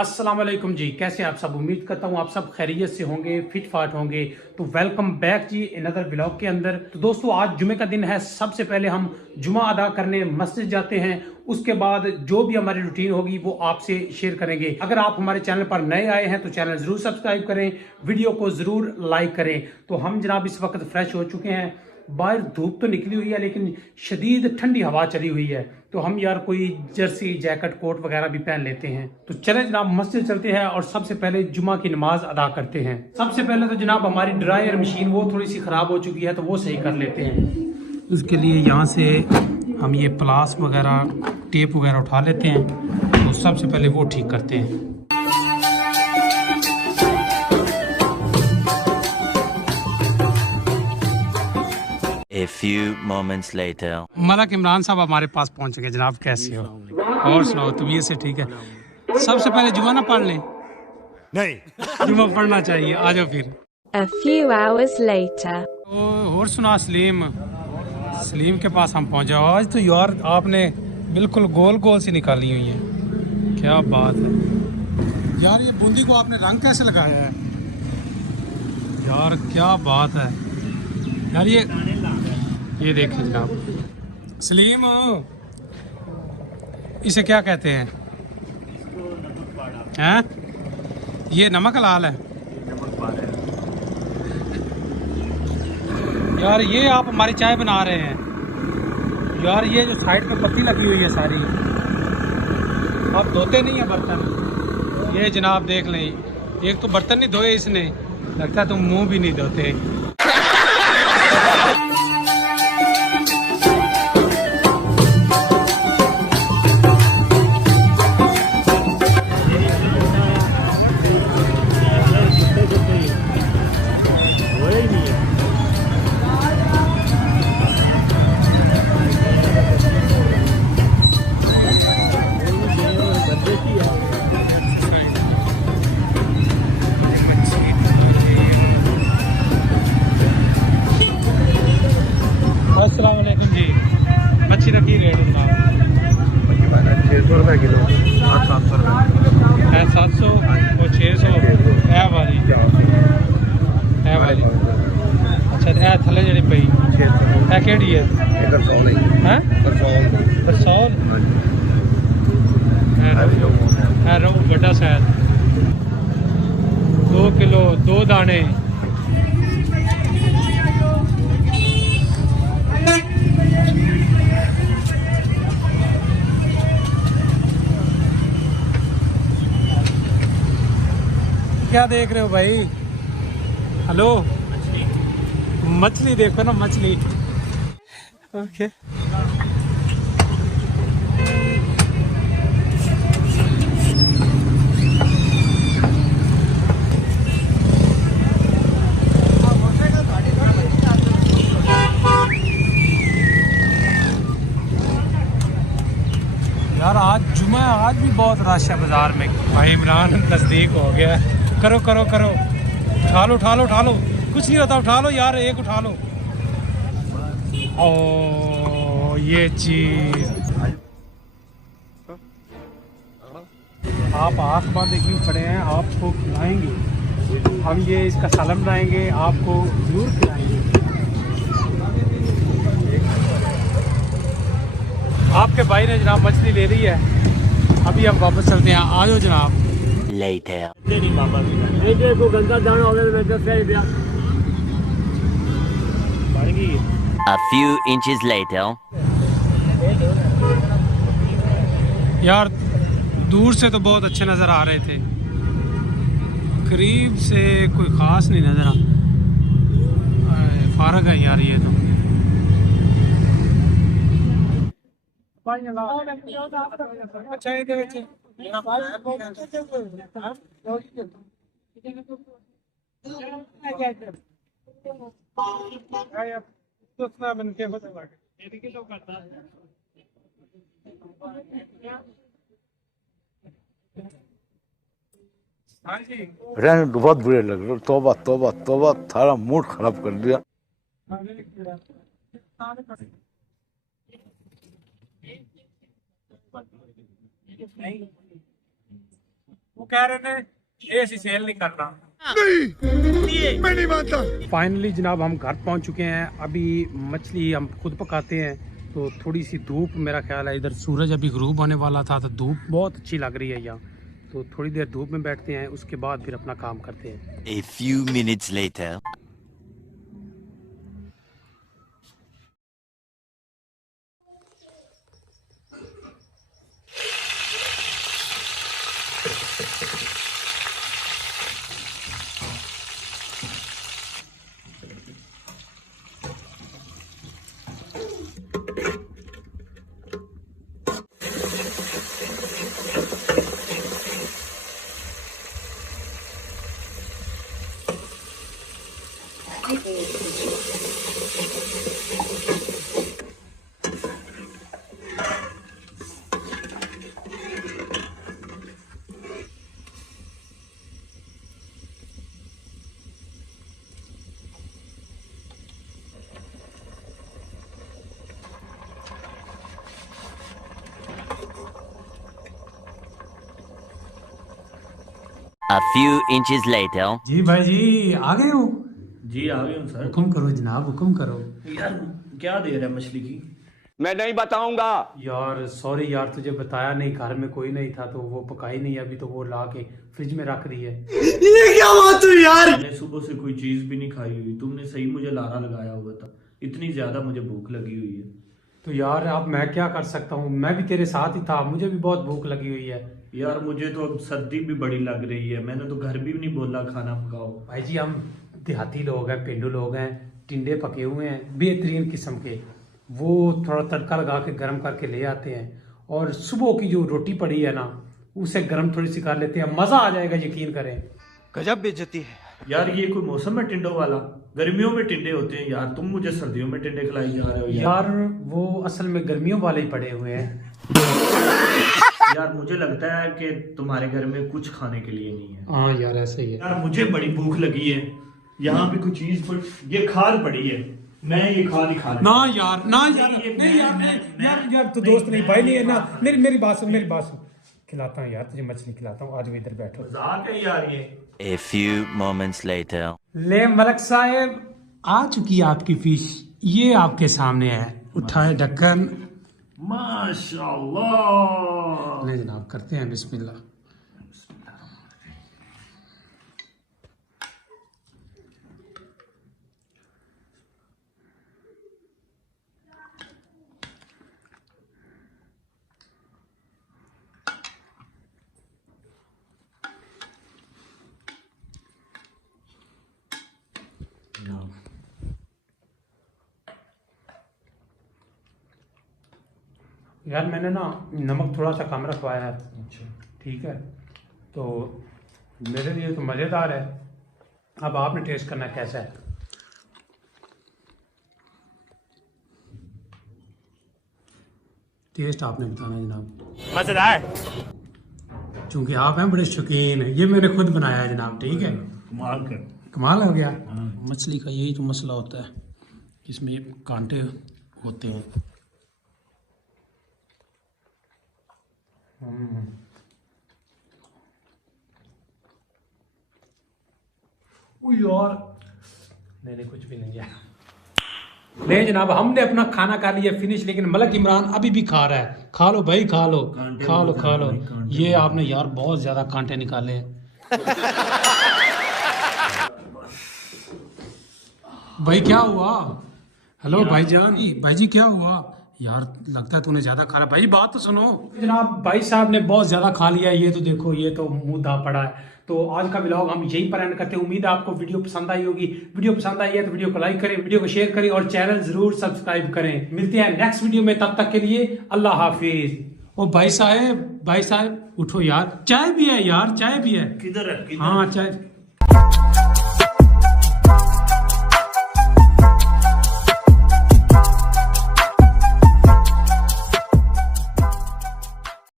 अस्सलाम वालेकुम जी, कैसे आप सब। उम्मीद करता हूँ आप सब खैरियत से होंगे, फिट फाट होंगे। तो वेलकम बैक जी अनदर व्लॉग के अंदर। तो दोस्तों आज जुमे का दिन है। सबसे पहले हम जुमा अदा करने मस्जिद जाते हैं। उसके बाद जो भी हमारी रूटीन होगी वो आपसे शेयर करेंगे। अगर आप हमारे चैनल पर नए आए हैं तो चैनल जरूर सब्सक्राइब करें, वीडियो को जरूर लाइक करें। तो हम जनाब इस वक्त फ्रेश हो चुके हैं। बाहर धूप तो निकली हुई है लेकिन शदीद ठंडी हवा चली हुई है। तो हम यार कोई जर्सी जैकेट कोट वगैरह भी पहन लेते हैं। तो चले जनाब मस्जिद चलते हैं और सबसे पहले जुमा की नमाज अदा करते हैं। सबसे पहले तो जनाब हमारी ड्रायर मशीन वो थोड़ी सी खराब हो चुकी है तो वो सही कर लेते हैं। उसके लिए यहाँ से हम ये प्लास वगैरह टेप वगैरह उठा लेते हैं। तो सबसे पहले वो ठीक करते हैं। A few moments later. Malak Imran साहब हमारे पास पहुंच गए। जनाब कैसे हो और सुनाओ, तबीयत से ठीक है? सबसे पहले जुमा ना पढ़ लें? नहीं, जुमा पढ़ना चाहिए। आ जाओ फिर। A few hours later. और सुना सलीम, सलीम के पास हम पहुंचे। आज तो यार आपने बिल्कुल गोल गोल सी निकाली हुई है, क्या बात है यार। ये बूंदी को आपने रंग कैसे लगाया है यार, क्या बात है यार। ये देखिए जनाब सलीम, इसे क्या कहते हैं? हैं? ये नमक लाल है यार। ये आप हमारी चाय बना रहे हैं यार। ये जो साइड पे पत्ती लगी हुई है सारी, आप धोते नहीं है बर्तन। ये जनाब देख लें, एक तो बर्तन नहीं धोए इसने, लगता है तुम मुंह भी नहीं धोते। अस्सलाम वालेकुम जी। मच्छी रखी रेट जनाब 600 रुपये किलो, 700 रुपये है। 700 और 600 है वाली, है वाली। अच्छा है थले जी पई 600 है केड़ी है? इधर 100 नहीं हैं बरसौल है रोहू बड़ा शायद। 2 किलो 2 दाने। क्या देख रहे हो भाई? हेलो, मछली देखो ना, मछली। ओके यार आज जुमा है, आज भी बहुत रश है बाजार में। भाई इमरान नजदीक हो गया है। करो करो करो, उठा लो उठा लो उठा लो, कुछ नहीं होता, उठा लो यार, एक उठा लो। ओ ये चीज, आप आँख बांधे क्यों खड़े हैं? आपको खिलाएंगे हम, ये इसका सालन बनाएंगे, आपको जरूर खिलाएंगे। आपके भाई ने जनाब मछली ले ली है, अभी हम वापस चलते हैं। आ जाओ जनाब। Later. A few inches later. यार दूर से तो बहुत अच्छे नज़र आ रहे थे, करीब से कोई ख़ास नहीं नज़र आ। फारग है यार ये तो। अच्छा ये रहने बहुत बुरे लग रहे। तौबा तौबा तौबा, थारा मूड खराब कर दिया। वो कह रहे थे ये ਅਸੀਂ सेल नहीं करना। फाइनली जनाब हम घर पहुंच चुके हैं। अभी मछली हम खुद पकाते हैं तो थोड़ी सी धूप, मेरा ख्याल है इधर सूरज अभी गरूब होने वाला था तो धूप बहुत अच्छी लग रही है यहाँ, तो थोड़ी देर धूप में बैठते हैं, उसके बाद फिर अपना काम करते हैं। A few minutes later. A few inches later. जी भाई जी आ गए हो? जी आ गए हूँ सर। हुक्म करो जनाब, हुक्म करो। यार क्या दे रहा है मछली की? मैं नहीं बताऊंगा। यार सॉरी यार, तुझे बताया नहीं, घर में कोई नहीं था तो वो पकाई नहीं, अभी तो वो ला के फ्रिज में रख दी है। मैंने सुबह से कोई चीज भी नहीं खाई हुई, तुमने सही मुझे लारा लगाया हुआ था, इतनी ज्यादा मुझे भूख लगी हुई है। तो यार अब मैं क्या कर सकता हूँ, मैं भी तेरे साथ ही था, मुझे भी बहुत भूख लगी हुई है। यार मुझे तो अब सर्दी भी बड़ी लग रही है, मैंने तो घर भी नहीं बोला खाना पकाओ। भाई जी हम देहाती लोग हैं, पेंडू लोग हैं, टिंडे पके हुए हैं बेहतरीन किस्म के, वो थोड़ा तड़का लगा के गर्म करके ले आते हैं, और सुबह की जो रोटी पड़ी है ना उसे गर्म थोड़ी सी कर लेते हैं, मजा आ जाएगा, यकीन करें। गजब बेइज्जती है यार ये कोई मौसम है टिंडों वाला? गर्मियों में टिंडे होते हैं यार, तुम मुझे सर्दियों में टिंडे खिलाई जा रहे हो यार वो असल में गर्मियों वाले ही पड़े हुए हैं। यार मुझे लगता है कि तुम्हारे घर में कुछ खाने के लिए नहीं है। हाँ यार ऐसे ही है। यार मुझे बड़ी भूख लगी है, यहाँ पे कुछ चीज ये खाद पड़ी है, मैं ये खाद ही खा ना यार, ना यार, नहीं, नहीं यार, नहीं यार, यार तू दोस्त नहीं, भाई नहीं है ना, मेरी बात सुन, मेरी बात सुन, खिलाता हूँ यार तुझे मछली खिलाता हूँ, आज भी इधर बैठो। मजाक है यार ये। A few moments later. ले मलक साहब आ चुकी है आपकी फिश, ये आपके सामने है, उठाए ढक्कन। माशाल्लाह। ले जनाब करते हैं बिस्मिल्लाह। यार मैंने ना नमक थोड़ा सा कम रखवाया है। अच्छा ठीक है, तो मेरे लिए तो मज़ेदार है, अब आपने टेस्ट करना है कैसा है। टेस्ट आपने बताना है जनाब। मजेदार। चूंकि आप हैं बड़े शौकीन, ये मैंने खुद बनाया है जनाब। ठीक है, कमाल कर। कमाल हो गया। मछली का यही तो मसला होता है, इसमें कांटे होते हैं। यार नहीं कुछ भी नहीं है। नहीं जनाब हमने अपना खाना खा लिया फिनिश, लेकिन मलक इमरान अभी भी खा रहा है। खा लो भाई, खा लो, खा लो, खा लो। ये आपने यार बहुत ज्यादा कांटे निकाले हैं। भाई क्या हुआ? हेलो भाईजान, भाई जी क्या हुआ? यार लगता है तूने ज्यादा खा रहा। भाई बात तो सुनो। जनाब भाई साहब ने बहुत ज्यादा खा लिया, ये तो देखो, ये तो मुंह दा पड़ा है। तो आज का व्लॉग हम यहीं पर एंड करते हैं। उम्मीद है आपको वीडियो पसंद आई होगी। वीडियो पसंद आई है तो वीडियो को लाइक करें, वीडियो को शेयर करें और चैनल जरूर सब्सक्राइब करें। मिलते हैं नेक्स्ट वीडियो में, तब तक के लिए अल्लाह हाफिज। ओ भाई साहब उठो यार, चाय भी है यार, चाय भी है। किधर है? हाँ चाय।